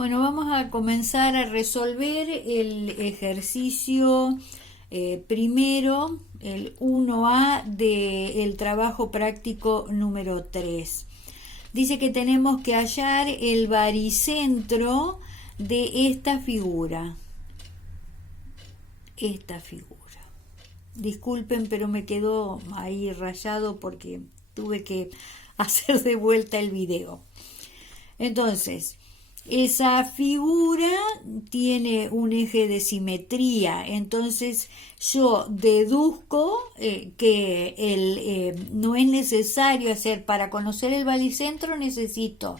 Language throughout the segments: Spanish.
Bueno, vamos a comenzar a resolver el ejercicio primero, el 1A del trabajo práctico número 3. Dice que tenemos que hallar el baricentro de esta figura. Disculpen, pero me quedó ahí rayado porque tuve que hacer de vuelta el video. Entonces, esa figura tiene un eje de simetría, entonces yo deduzco que no es necesario hacer, para conocer el baricentro necesito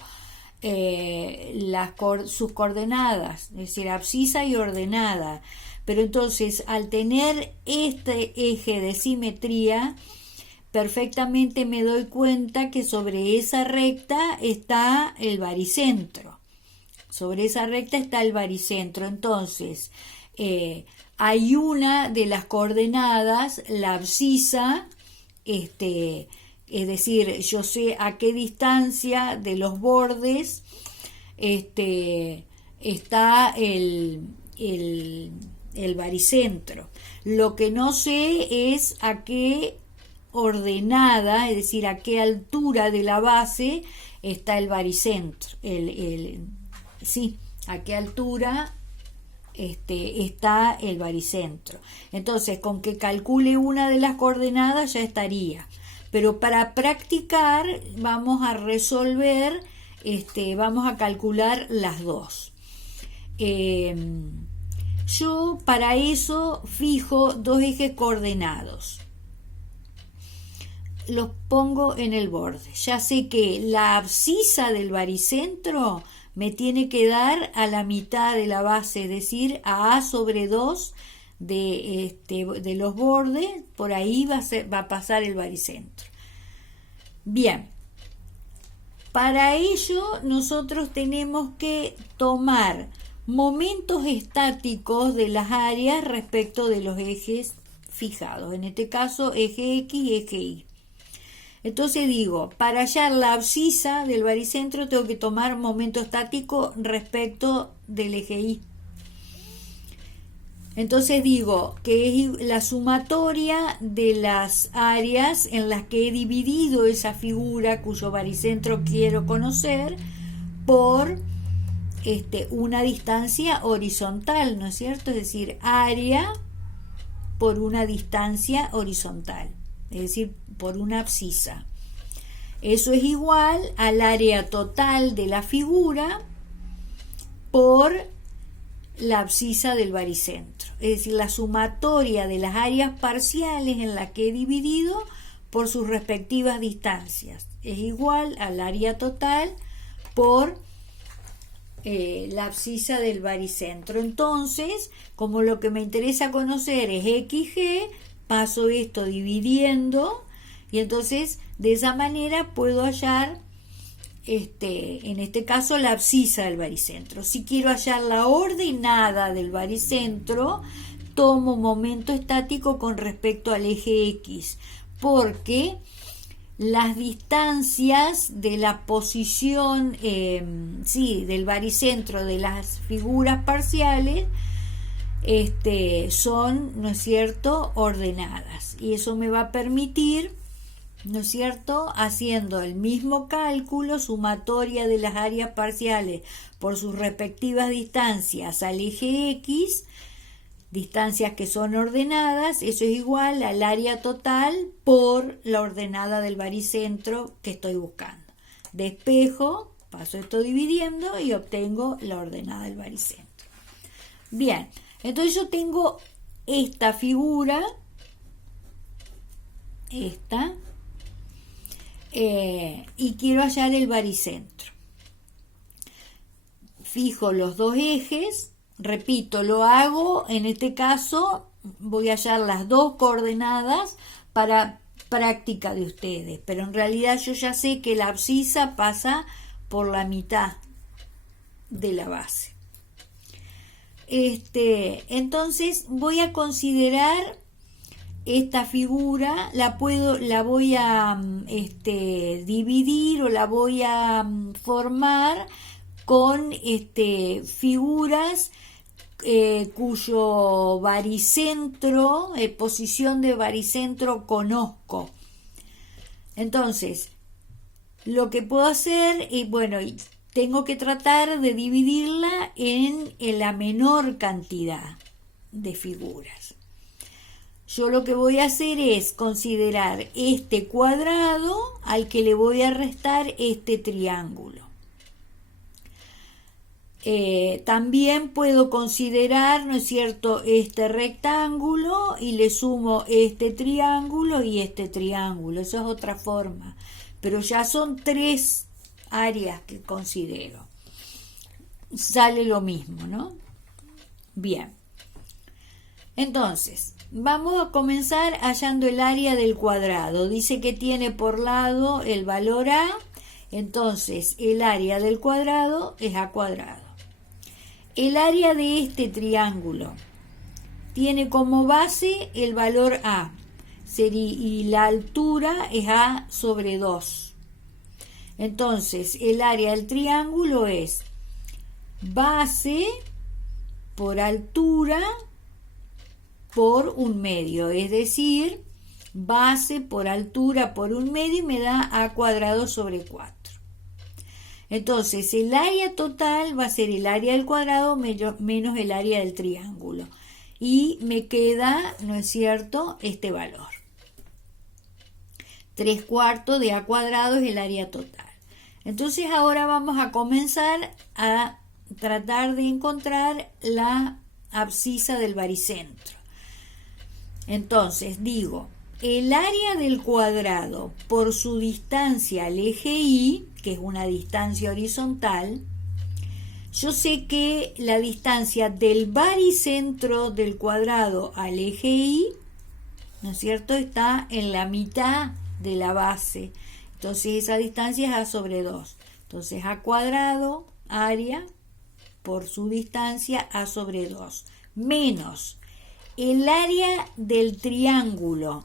sus coordenadas, es decir, abscisa y ordenada, pero entonces al tener este eje de simetría, perfectamente me doy cuenta que sobre esa recta está el baricentro. Entonces hay una de las coordenadas, la abscisa, es decir, yo sé a qué distancia de los bordes está el baricentro. Lo que no sé es a qué ordenada, es decir, a qué altura de la base está el baricentro, a qué altura está el baricentro. Entonces, con que calcule una de las coordenadas ya estaría. Pero para practicar vamos a resolver, vamos a calcular las dos. Yo para eso fijo dos ejes coordenados. Los pongo en el borde. Ya sé que la abscisa del baricentro me tiene que dar a la mitad de la base, es decir, a A sobre 2 de los bordes, por ahí va a pasar el baricentro. Bien, para ello nosotros tenemos que tomar momentos estáticos de las áreas respecto de los ejes fijados, en este caso eje X y eje Y. Entonces digo, para hallar la abscisa del baricentro tengo que tomar momento estático respecto del eje Y. Entonces digo que es la sumatoria de las áreas en las que he dividido esa figura cuyo baricentro quiero conocer por una distancia horizontal, ¿no es cierto? Es decir, área por una distancia horizontal, es decir, por una abscisa. Eso es igual al área total de la figura por la abscisa del baricentro, es decir, la sumatoria de las áreas parciales en las que he dividido por sus respectivas distancias es igual al área total por la abscisa del baricentro. Entonces, como lo que me interesa conocer es XG, paso esto dividiendo y entonces de esa manera puedo hallar en este caso la abscisa del baricentro. Si quiero hallar la ordenada del baricentro, tomo momento estático con respecto al eje X, porque las distancias de la posición del baricentro de las figuras parciales son, ¿no es cierto?, ordenadas, y eso me va a permitir, ¿no es cierto?, haciendo el mismo cálculo, sumatoria de las áreas parciales por sus respectivas distancias al eje X, distancias que son ordenadas, eso es igual al área total por la ordenada del baricentro que estoy buscando. Despejo, paso esto dividiendo y obtengo la ordenada del baricentro. Bien, entonces yo tengo esta figura, y quiero hallar el baricentro. Fijo los dos ejes, repito, lo hago, en este caso voy a hallar las dos coordenadas para práctica de ustedes, pero en realidad yo ya sé que la abscisa pasa por la mitad de la base. Entonces voy a considerar esta figura, la voy a dividir o la voy a formar con figuras cuyo baricentro, posición de baricentro conozco. Entonces, lo que puedo hacer, tengo que tratar de dividirla en la menor cantidad de figuras. Yo lo que voy a hacer es considerar este cuadrado al que le voy a restar este triángulo. También puedo considerar, ¿no es cierto?, este rectángulo y le sumo este triángulo y este triángulo. Eso es otra forma. Pero ya son 3 áreas que considero. Sale lo mismo, ¿no? Bien. Entonces, vamos a comenzar hallando el área del cuadrado. Dice que tiene por lado el valor A. Entonces, el área del cuadrado es A cuadrado. El área de este triángulo tiene como base el valor A y la altura es A sobre 2. Entonces, el área del triángulo es base por altura por 1/2, es decir, base por altura por 1/2 y me da A cuadrado sobre 4. Entonces, el área total va a ser el área del cuadrado menos el área del triángulo. Y me queda, ¿no es cierto?, este valor. 3/4 de A cuadrado es el área total. Entonces, ahora vamos a comenzar a tratar de encontrar la abscisa del baricentro. Entonces, digo, el área del cuadrado por su distancia al eje Y, que es una distancia horizontal, yo sé que la distancia del baricentro del cuadrado al eje Y, ¿no es cierto?, está en la mitad de la base. Entonces esa distancia es A sobre 2. Entonces A cuadrado, área, por su distancia A sobre 2, menos el área del triángulo.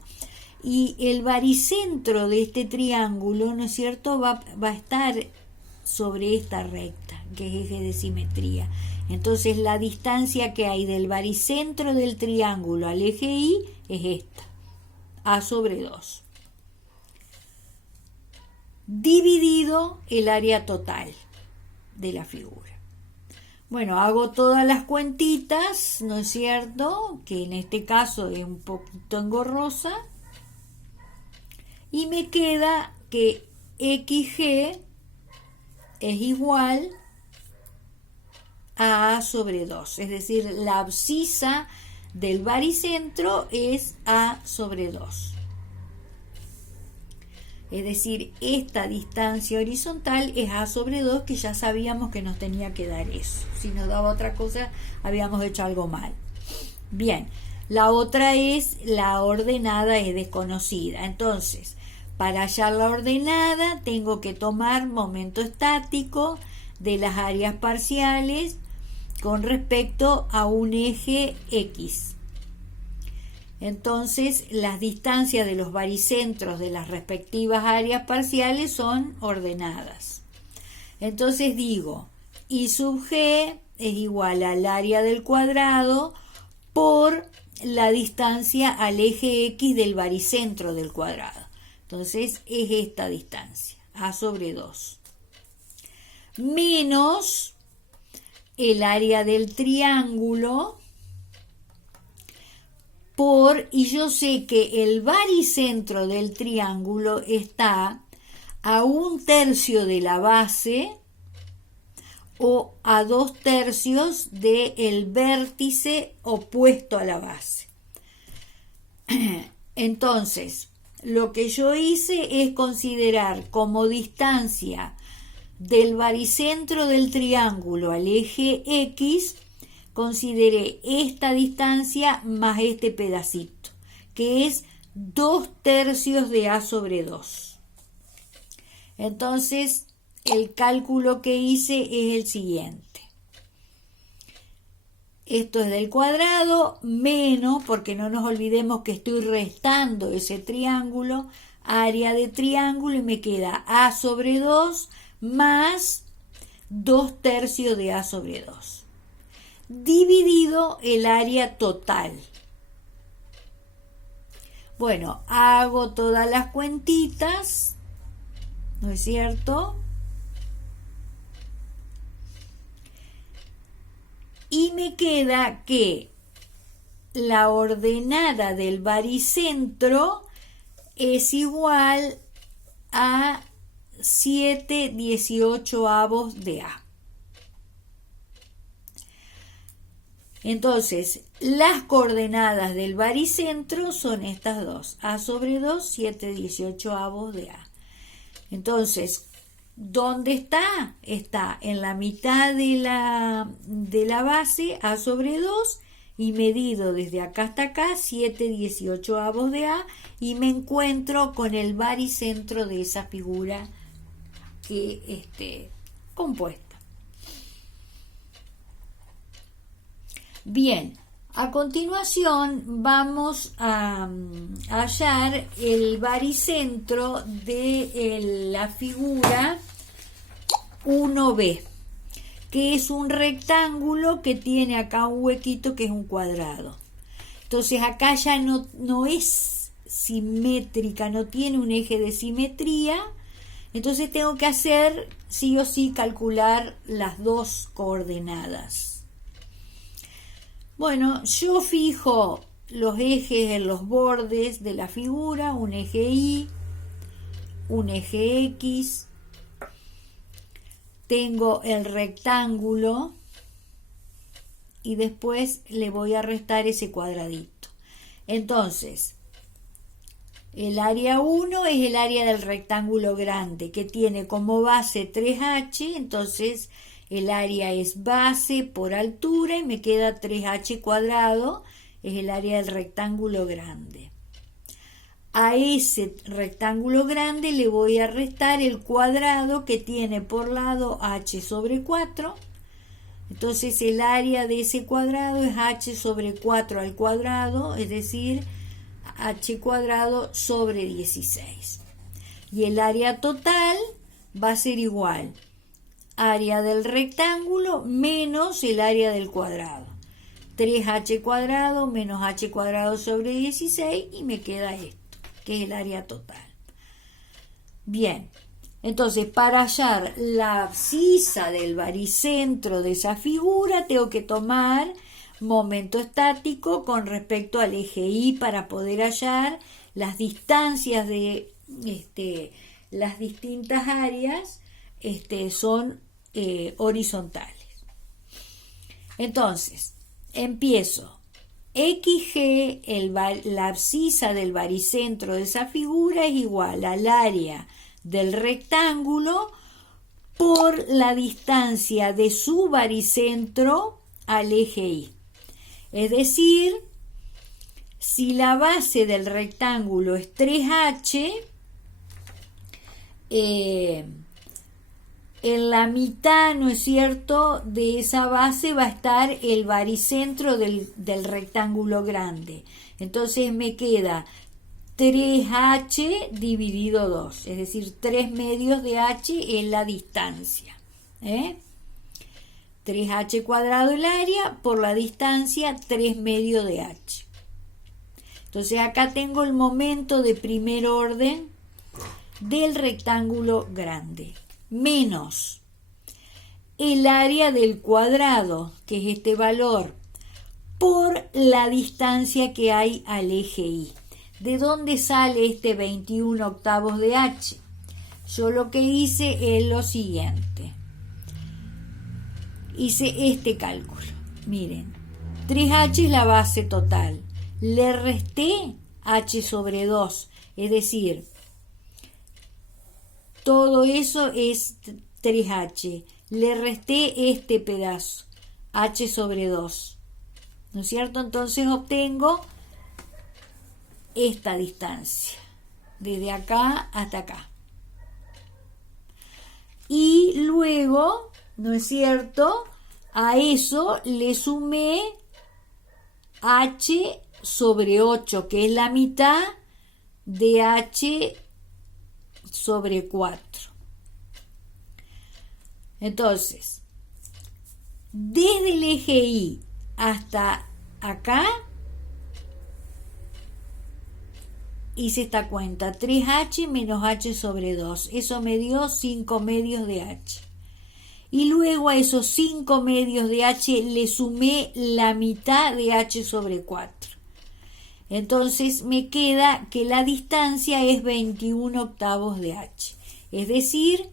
Y el baricentro de este triángulo, ¿no es cierto?, va a estar sobre esta recta, que es eje de simetría. Entonces la distancia que hay del baricentro del triángulo al eje Y es esta, A sobre 2. Dividido el área total de la figura. Bueno, hago todas las cuentitas, ¿no es cierto?, que en este caso es un poquito engorrosa. Y me queda que XG es igual a A sobre 2. Es decir, la abscisa del baricentro es A sobre 2. Es decir, esta distancia horizontal es A sobre 2, que ya sabíamos que nos tenía que dar eso. Si nos daba otra cosa, habíamos hecho algo mal. Bien, la otra es la ordenada es desconocida. Entonces, para hallar la ordenada tengo que tomar momento estático de las áreas parciales con respecto a un eje X. Entonces, las distancias de los baricentros de las respectivas áreas parciales son ordenadas. Entonces digo, I sub G es igual al área del cuadrado por la distancia al eje X del baricentro del cuadrado. Entonces es esta distancia, A sobre 2, menos el área del triángulo y yo sé que el baricentro del triángulo está a 1/3 de la base o a 2/3 del vértice opuesto a la base. Entonces, lo que yo hice es considerar como distancia del baricentro del triángulo al eje X, consideré esta distancia más este pedacito, que es 2/3 de A sobre 2. Entonces, el cálculo que hice es el siguiente. Esto es del cuadrado menos, porque no nos olvidemos que estoy restando ese triángulo, área de triángulo, y me queda A sobre 2 más 2/3 de A sobre 2, dividido el área total. Bueno, hago todas las cuentitas, ¿no es cierto? Y me queda que la ordenada del baricentro es igual a 7/18 de A. Entonces, las coordenadas del baricentro son estas dos, A sobre 2, 7/18 de A. Entonces, ¿dónde está? Está en la mitad de la base, A sobre 2, y medido desde acá hasta acá, 7/18 de A, y me encuentro con el baricentro de esa figura que compuesta. Bien, a continuación vamos a hallar el baricentro de la figura 1B, que es un rectángulo que tiene acá un huequito que es un cuadrado. Entonces acá ya no es simétrica, no tiene un eje de simetría, entonces tengo que hacer sí o sí calcular las dos coordenadas. Bueno, yo fijo los ejes en los bordes de la figura, un eje Y, un eje X, tengo el rectángulo y después le voy a restar ese cuadradito. Entonces, el área 1 es el área del rectángulo grande que tiene como base 3H, entonces el área es base por altura y me queda 3H cuadrado, es el área del rectángulo grande. A ese rectángulo grande le voy a restar el cuadrado que tiene por lado H sobre 4. Entonces el área de ese cuadrado es H sobre 4 al cuadrado, es decir, H cuadrado sobre 16. Y el área total va a ser igual área del rectángulo menos el área del cuadrado. 3H cuadrado menos H cuadrado sobre 16 y me queda esto, que es el área total. Bien, entonces para hallar la abscisa del baricentro de esa figura tengo que tomar momento estático con respecto al eje Y para poder hallar las distancias de las distintas áreas son horizontales. Entonces, empiezo. XG, la abscisa del baricentro de esa figura es igual al área del rectángulo por la distancia de su baricentro al eje Y. Es decir, si la base del rectángulo es 3H, en la mitad, ¿no es cierto?, de esa base va a estar el baricentro del rectángulo grande. Entonces me queda 3H dividido 2, es decir, 3 medios de H en la distancia. 3H cuadrado el área por la distancia 3 medios de H. Entonces acá tengo el momento de primer orden del rectángulo grande, menos el área del cuadrado, que es este valor, por la distancia que hay al eje Y. ¿De dónde sale este 21/8 de H? Yo lo que hice es lo siguiente. Hice este cálculo. Miren, 3H es la base total. Le resté H sobre 2, es decir, todo eso es 3H. Le resté este pedazo, H sobre 2. ¿No es cierto? Entonces obtengo esta distancia, desde acá hasta acá. Y luego, ¿no es cierto?, a eso le sumé H sobre 8, que es la mitad de H sobre 4. Entonces, desde el eje Y hasta acá, hice esta cuenta, 3h menos h sobre 2. Eso me dio 5 medios de h. Y luego a esos 5 medios de h le sumé la mitad de h sobre 4. Entonces me queda que la distancia es 21 octavos de h. Es decir,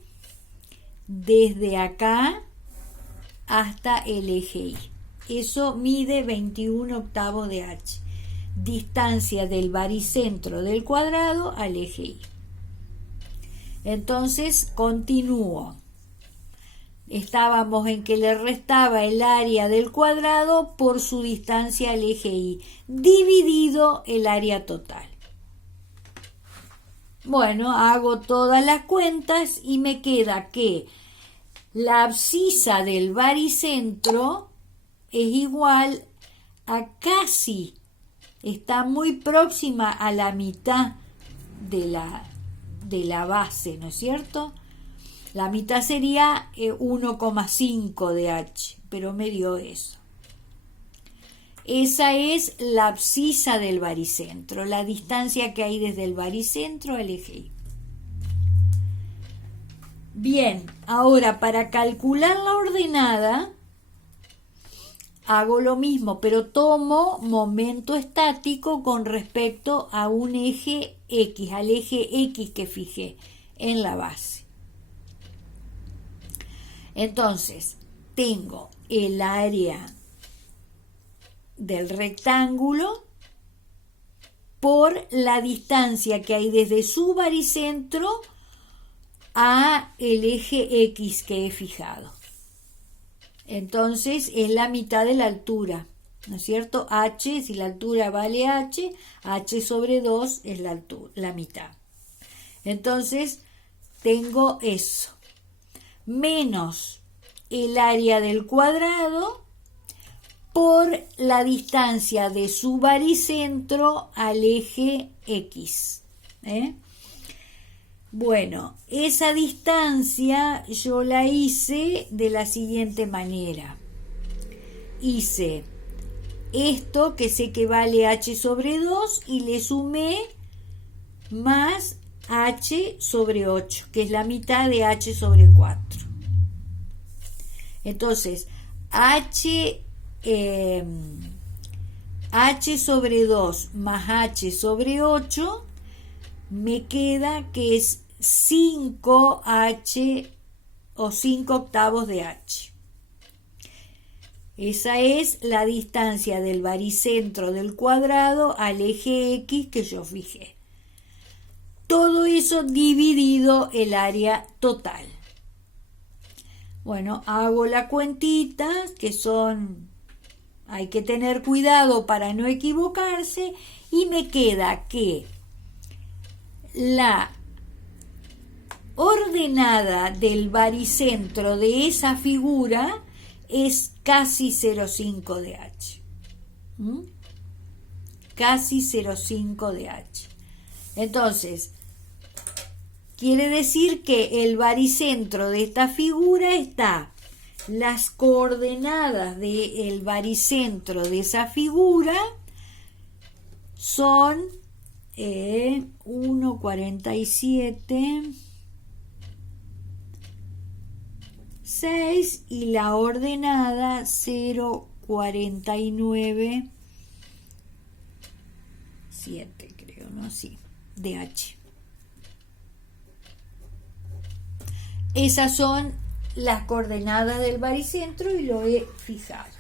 desde acá hasta el eje Y. Eso mide 21 octavos de h. Distancia del baricentro del cuadrado al eje Y. Entonces continúo. Estábamos en que le restaba el área del cuadrado por su distancia al eje Y, dividido el área total. Bueno, hago todas las cuentas y me queda que la abscisa del baricentro es igual a casi, está muy próxima a la mitad de la base, ¿no es cierto? La mitad sería 1,5 de h, pero me dio eso. Esa es la abscisa del baricentro, la distancia que hay desde el baricentro al eje Y. Bien, ahora para calcular la ordenada, hago lo mismo, pero tomo momento estático con respecto a un eje X, al eje X que fijé en la base. Entonces, tengo el área del rectángulo por la distancia que hay desde su baricentro a el eje X que he fijado. Entonces, es la mitad de la altura, ¿no es cierto? H, si la altura vale h, h sobre 2 es la altura, la mitad. Entonces, tengo eso. Menos el área del cuadrado por la distancia de su baricentro al eje X. Bueno, esa distancia yo la hice de la siguiente manera. Hice esto que sé que vale h sobre 2 y le sumé más h sobre 8, que es la mitad de h sobre 4. Entonces, h sobre 2 más h sobre 8 me queda que es 5h o 5 octavos de h. Esa es la distancia del baricentro del cuadrado al eje X que yo fijé. Todo eso dividido el área total. Bueno, hago la cuentita, que hay que tener cuidado para no equivocarse, y me queda que la ordenada del baricentro de esa figura es casi 0,5 de h. Casi 0,5 de h. Entonces, quiere decir que el baricentro de esta figura está, las coordenadas del baricentro de esa figura son 1,47, 6 y la ordenada 0,49, 7 creo, ¿no? Sí, de h. Esas son las coordenadas del baricentro y lo he fijado.